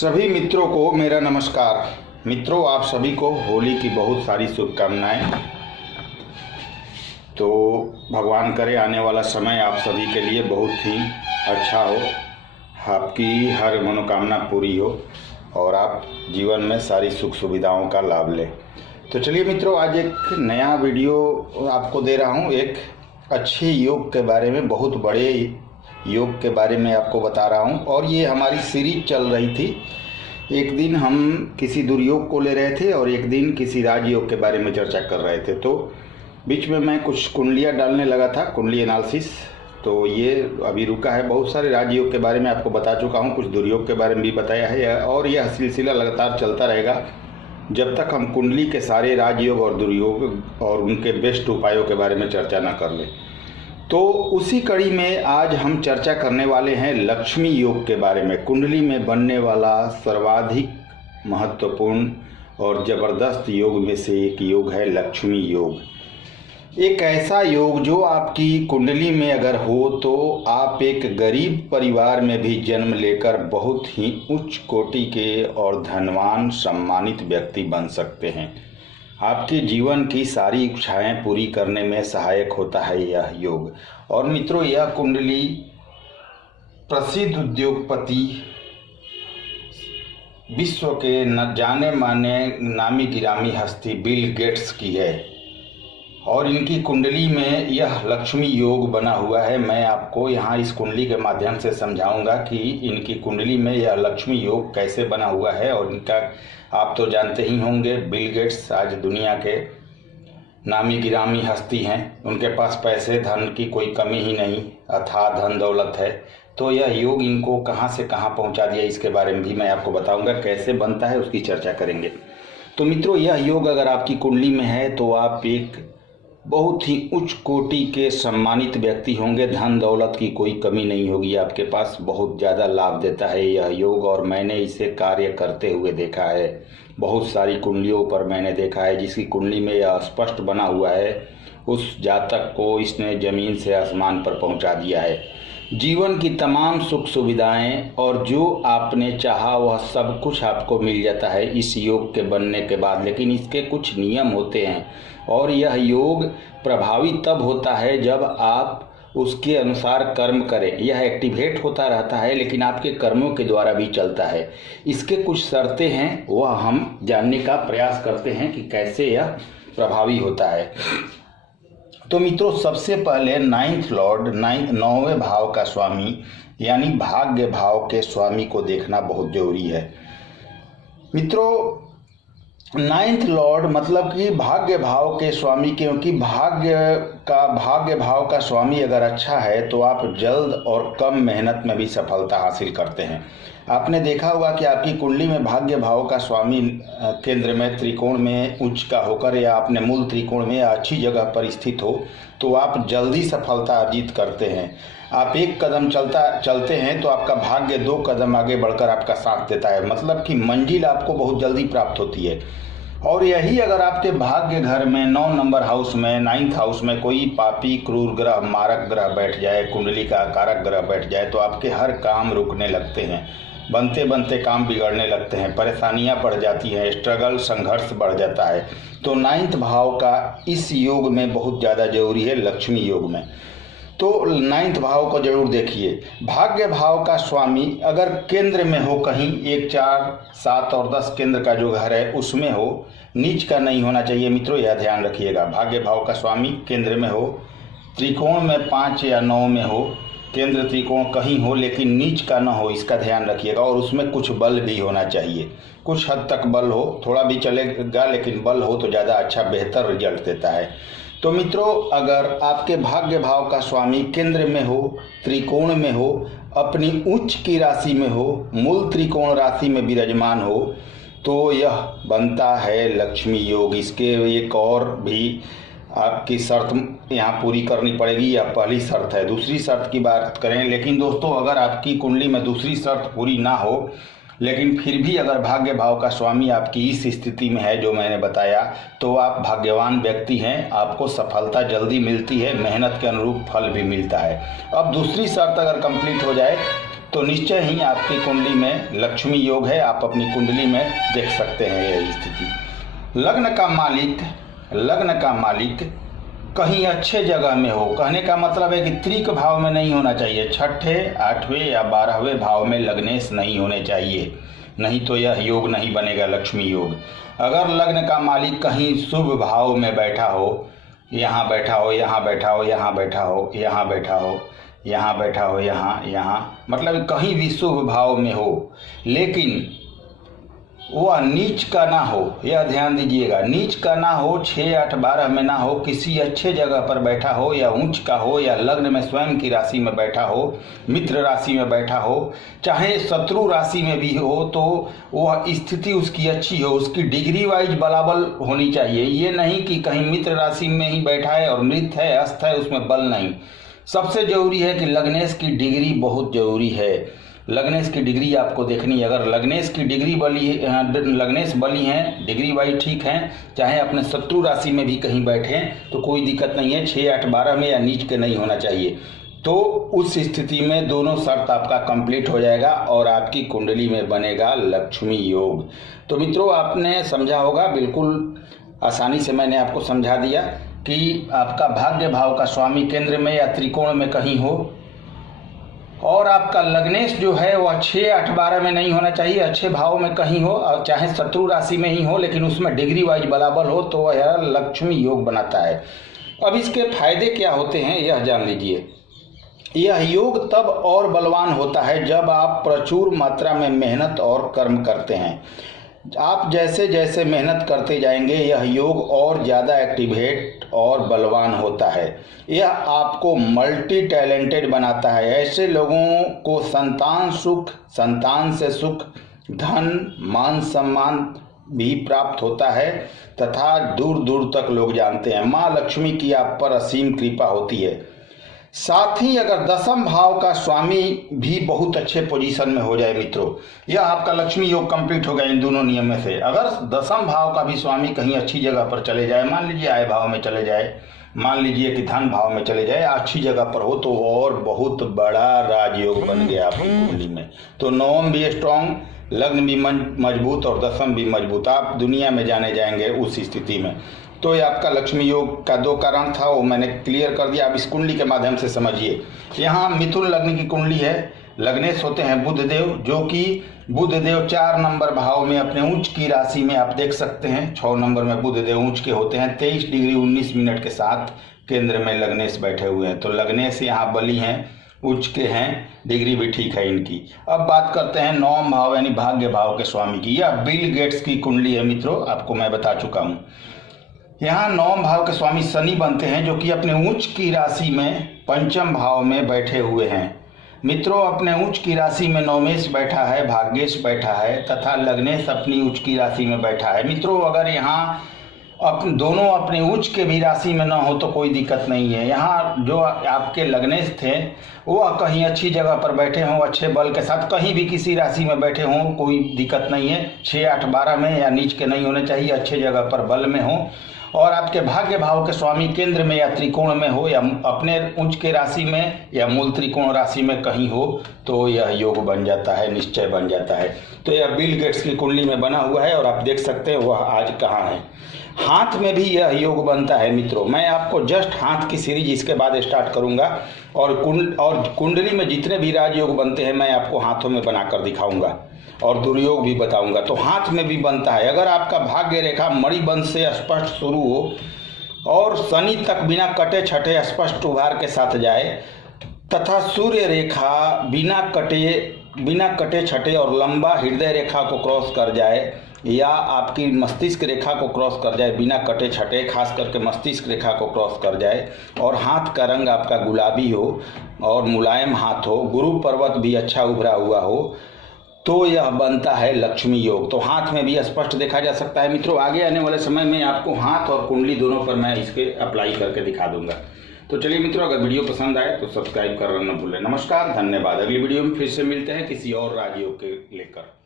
सभी मित्रों को मेरा नमस्कार। मित्रों, आप सभी को होली की बहुत सारी शुभकामनाएं। तो भगवान करे आने वाला समय आप सभी के लिए बहुत ही अच्छा हो, आपकी हर मनोकामना पूरी हो और आप जीवन में सारी सुख सुविधाओं का लाभ लें। तो चलिए मित्रों, आज एक नया वीडियो आपको दे रहा हूँ। एक अच्छे योग के बारे में, बहुत बड़े योग के बारे में आपको बता रहा हूँ। और ये हमारी सीरीज चल रही थी। एक दिन हम किसी दुर्योग को ले रहे थे और एक दिन किसी राजयोग के बारे में चर्चा कर रहे थे। तो बीच में मैं कुछ कुंडलियाँ डालने लगा था, कुंडली एनालिसिस। तो ये अभी रुका है। बहुत सारे राजयोग के बारे में आपको बता चुका हूँ, कुछ दुर्योग के बारे में भी बताया है और यह सिलसिला लगातार चलता रहेगा जब तक हम कुंडली के सारे राजयोग और दुर्योग और उनके बेस्ट उपायों के बारे में चर्चा न कर लें। तो उसी कड़ी में आज हम चर्चा करने वाले हैं लक्ष्मी योग के बारे में। कुंडली में बनने वाला सर्वाधिक महत्वपूर्ण और ज़बरदस्त योग में से एक योग है लक्ष्मी योग। एक ऐसा योग जो आपकी कुंडली में अगर हो तो आप एक गरीब परिवार में भी जन्म लेकर बहुत ही उच्च कोटि के और धनवान सम्मानित व्यक्ति बन सकते हैं। आपके जीवन की सारी इच्छाएं पूरी करने में सहायक होता है यह योग। और मित्रों, यह कुंडली प्रसिद्ध उद्योगपति, विश्व के न जाने माने नामी गिरामी हस्ती बिल गेट्स की है और इनकी कुंडली में यह लक्ष्मी योग बना हुआ है। मैं आपको यहाँ इस कुंडली के माध्यम से समझाऊंगा कि इनकी कुंडली में यह लक्ष्मी योग कैसे बना हुआ है। और इनका आप तो जानते ही होंगे, बिल गेट्स आज दुनिया के नामी गिरामी हस्ती हैं। उनके पास पैसे धन की कोई कमी ही नहीं, अथाह धन दौलत है। तो यह योग इनको कहाँ से कहाँ पहुँचा दिया, इसके बारे में भी मैं आपको बताऊंगा। कैसे बनता है उसकी चर्चा करेंगे। तो मित्रों, यह योग अगर आपकी कुंडली में है तो आप एक बहुत ही उच्च कोटि के सम्मानित व्यक्ति होंगे। धन दौलत की कोई कमी नहीं होगी आपके पास। बहुत ज़्यादा लाभ देता है यह योग और मैंने इसे कार्य करते हुए देखा है। बहुत सारी कुंडलियों पर मैंने देखा है जिसकी कुंडली में यह स्पष्ट बना हुआ है, उस जातक को इसने ज़मीन से आसमान पर पहुंचा दिया है। जीवन की तमाम सुख सुविधाएं और जो आपने चाहा वह सब कुछ आपको मिल जाता है इस योग के बनने के बाद। लेकिन इसके कुछ नियम होते हैं और यह योग प्रभावी तब होता है जब आप उसके अनुसार कर्म करें। यह एक्टिवेट होता रहता है लेकिन आपके कर्मों के द्वारा भी चलता है। इसके कुछ शर्तें हैं, वह हम जानने का प्रयास करते हैं कि कैसे यह प्रभावी होता है। तो मित्रों, सबसे पहले नाइन्थ लॉर्ड, नौवें भाव का स्वामी यानी भाग्य भाव के स्वामी को देखना बहुत जरूरी है। मित्रों, नाइन्थ लॉर्ड मतलब कि भाग्य भाव के स्वामी, क्योंकि भाग्य भाव का स्वामी अगर अच्छा है तो आप जल्द और कम मेहनत में भी सफलता हासिल करते हैं। आपने देखा होगा कि आपकी कुंडली में भाग्य भाव का स्वामी केंद्र में त्रिकोण में उच्च का होकर या अपने मूल त्रिकोण में या अच्छी जगह पर स्थित हो तो आप जल्दी सफलता अर्जित करते हैं। आप एक कदम चलते हैं तो आपका भाग्य 2 कदम आगे बढ़कर आपका साथ देता है। मतलब कि मंजिल आपको बहुत जल्दी प्राप्त होती है। और यही अगर आपके भाग्य घर में 9 नंबर हाउस में, 9th हाउस में कोई पापी क्रूर ग्रह, मारक ग्रह बैठ जाए, कुंडली का कारक ग्रह बैठ जाए तो आपके हर काम रुकने लगते हैं, बनते बनते काम बिगड़ने लगते हैं, परेशानियां बढ़ जाती हैं, स्ट्रगल संघर्ष बढ़ जाता है। तो 9th भाव का इस योग में बहुत ज़्यादा जरूरी है, लक्ष्मी योग में। तो 9th भाव को जरूर देखिए। भाग्य भाव का स्वामी अगर केंद्र में हो, कहीं 1, 4, 7 और 10 केंद्र का जो घर है उसमें हो, नीच का नहीं होना चाहिए। मित्रों, यह ध्यान रखिएगा। भाग्य भाव का स्वामी केंद्र में हो, त्रिकोण में 5 या 9 में हो, केंद्र त्रिकोण कहीं हो लेकिन नीच का ना हो, इसका ध्यान रखिएगा। और उसमें कुछ बल भी होना चाहिए, कुछ हद तक बल हो, थोड़ा भी चलेगा लेकिन बल हो तो ज़्यादा अच्छा बेहतर रिजल्ट देता है। तो मित्रों, अगर आपके भाग्य भाव का स्वामी केंद्र में हो, त्रिकोण में हो, अपनी उच्च की राशि में हो, मूल त्रिकोण राशि में विराजमान हो तो यह बनता है लक्ष्मी योग। इसके एक और भी आपकी शर्त यहाँ पूरी करनी पड़ेगी। यह पहली शर्त है। दूसरी शर्त की बात करें, लेकिन दोस्तों अगर आपकी कुंडली में दूसरी शर्त पूरी ना हो लेकिन फिर भी अगर भाग्य भाव का स्वामी आपकी इस स्थिति में है जो मैंने बताया तो आप भाग्यवान व्यक्ति हैं। आपको सफलता जल्दी मिलती है, मेहनत के अनुरूप फल भी मिलता है। अब दूसरी शर्त अगर कंप्लीट हो जाए तो निश्चय ही आपकी कुंडली में लक्ष्मी योग है। आप अपनी कुंडली में देख सकते हैं यह स्थिति। लग्न का मालिक कहीं अच्छे जगह में हो। कहने का मतलब है कि त्रिक भाव में नहीं होना चाहिए, छठे, 8वें या 12वें भाव में लग्नेश नहीं होने चाहिए, नहीं तो यह योग नहीं बनेगा लक्ष्मी योग। अगर लग्न का मालिक कहीं शुभ भाव में बैठा हो, यहाँ बैठा हो, यहाँ बैठा हो, यहाँ बैठा हो, यहाँ बैठा हो, यहाँ बैठा हो, यहाँ मतलब कहीं भी शुभ भाव में हो, लेकिन वह नीच का ना हो, यह ध्यान दीजिएगा। नीच का ना हो, 6, 8, 12 में ना हो, किसी अच्छे जगह पर बैठा हो, या उच्च का हो, या लग्न में स्वयं की राशि में बैठा हो, मित्र राशि में बैठा हो, चाहे शत्रु राशि में भी हो, तो वह स्थिति उसकी अच्छी हो, उसकी डिग्री वाइज बराबर होनी चाहिए। ये नहीं कि कहीं मित्र राशि में ही बैठा है और मृत है, अस्त है, उसमें बल नहीं। सबसे जरूरी है कि लग्नेश की डिग्री बहुत जरूरी है। लग्नेश की डिग्री आपको देखनी है। अगर लग्नेश की डिग्री लग्नेश बली हैं, डिग्री वाइज ठीक हैं, चाहे अपने शत्रु राशि में भी कहीं बैठे तो कोई दिक्कत नहीं है। 6, 8, 12 में या नीच के नहीं होना चाहिए। तो उस स्थिति में दोनों शर्त आपका कंप्लीट हो जाएगा और आपकी कुंडली में बनेगा लक्ष्मी योग। तो मित्रों, आपने समझा होगा, बिल्कुल आसानी से मैंने आपको समझा दिया कि आपका भाग्य भाव का स्वामी केंद्र में या त्रिकोण में कहीं हो, और आपका लग्नेश जो है वह 6, 8, 12 में नहीं होना चाहिए, अच्छे भाव में कहीं हो, और चाहे शत्रु राशि में ही हो, लेकिन उसमें डिग्री वाइज बराबर हो, तो वह लक्ष्मी योग बनाता है। अब इसके फायदे क्या होते हैं यह जान लीजिए। यह योग तब और बलवान होता है जब आप प्रचुर मात्रा में मेहनत और कर्म करते हैं। आप जैसे जैसे मेहनत करते जाएंगे यह योग और ज़्यादा एक्टिवेट और बलवान होता है। यह आपको मल्टी टैलेंटेड बनाता है। ऐसे लोगों को संतान से सुख, धन, मान सम्मान भी प्राप्त होता है तथा दूर दूर तक लोग जानते हैं। माँ लक्ष्मी की आप पर असीम कृपा होती है। साथ ही अगर दसम भाव का स्वामी भी बहुत अच्छे पोजीशन में हो जाए मित्रों, यह आपका लक्ष्मी योग कंप्लीट हो गया इन दोनों नियम में से। अगर दसम भाव का भी स्वामी कहीं अच्छी जगह पर चले जाए, मान लीजिए आय भाव में चले जाए, मान लीजिए कि धन भाव में चले जाए, अच्छी जगह पर हो, तो और बहुत बड़ा राजयोग बन गया आपकी कुंडली में। तो नवम भी स्ट्रांग, लग्न भी मजबूत और दसम भी मजबूत, आप दुनिया में जाने जाएंगे उस स्थिति में। तो ये आपका लक्ष्मी योग का 2 कारण था, वो मैंने क्लियर कर दिया। आप इस कुंडली के माध्यम से समझिए। यहाँ मिथुन लग्न की कुंडली है। लग्नेश होते हैं बुध देव, जो कि बुध देव 4 नंबर भाव में अपने उच्च की राशि में आप देख सकते हैं। 6 नंबर में बुध देव उच्च के होते हैं। 23 डिग्री 19 मिनट के साथ केंद्र में लग्नेश बैठे हुए हैं। तो लग्नेश यहाँ बली हैं, उच्च के हैं, डिग्री भी ठीक है इनकी। अब बात करते हैं नवम भाव यानी भाग्य भाव के स्वामी की। यह बिल गेट्स की कुंडली है मित्रों, आपको मैं बता चुका हूँ। यहाँ नवम भाव के स्वामी शनि बनते हैं, जो कि अपने उच्च की राशि में पंचम भाव में बैठे हुए हैं। मित्रों, अपने उच्च की राशि में नवमेश बैठा है, भाग्येश बैठा है तथा लग्नेश अपनी उच्च की राशि में बैठा है। मित्रों, अगर यहाँ दोनों अपने उच्च के भी राशि में ना हो तो कोई दिक्कत नहीं है। यहाँ जो आपके लग्नेश थे वह कहीं अच्छी जगह पर बैठे हों, अच्छे बल के साथ, कहीं भी किसी राशि में बैठे हों, कोई दिक्कत नहीं है। 6, 8, 12 में या नीच के नहीं होने चाहिए, अच्छे जगह पर बल में हो। और आपके भाग्य भाव के स्वामी केंद्र में या त्रिकोण में हो, या अपने उच्च के राशि में या मूल त्रिकोण राशि में कहीं हो, तो यह योग बन जाता है, निश्चय बन जाता है। तो यह बिल गेट्स की कुंडली में बना हुआ है और आप देख सकते हैं वह आज कहाँ है। हाथ में भी यह योग बनता है मित्रों। मैं आपको जस्ट हाथ की सीरीज इसके बाद स्टार्ट करूंगा, और कुंडली में जितने भी राजयोग बनते हैं मैं आपको हाथों में बनाकर दिखाऊंगा और दुर्योग भी बताऊंगा। तो हाथ में भी बनता है। अगर आपका भाग्य रेखा मणिबंध से स्पष्ट शुरू हो और शनि तक बिना कटे छटे स्पष्ट उभार के साथ जाए, तथा सूर्य रेखा बिना कटे छटे और लंबा हृदय रेखा को क्रॉस कर जाए, या आपकी मस्तिष्क रेखा को क्रॉस कर जाए बिना कटे छटे, खास करके मस्तिष्क रेखा को क्रॉस कर जाए, और हाथ का रंग आपका गुलाबी हो और मुलायम हाथ हो, गुरु पर्वत भी अच्छा उभरा हुआ हो, तो यह बनता है लक्ष्मी योग। तो हाथ में भी स्पष्ट देखा जा सकता है मित्रों। आगे आने वाले समय में आपको हाथ और कुंडली दोनों पर मैं इसके अप्लाई करके दिखा दूंगा। तो चलिए मित्रों, अगर वीडियो पसंद आए तो सब्सक्राइब करना न भूलें। नमस्कार, धन्यवाद। अगली वीडियो में फिर से मिलते हैं किसी और राजयोग के लेकर।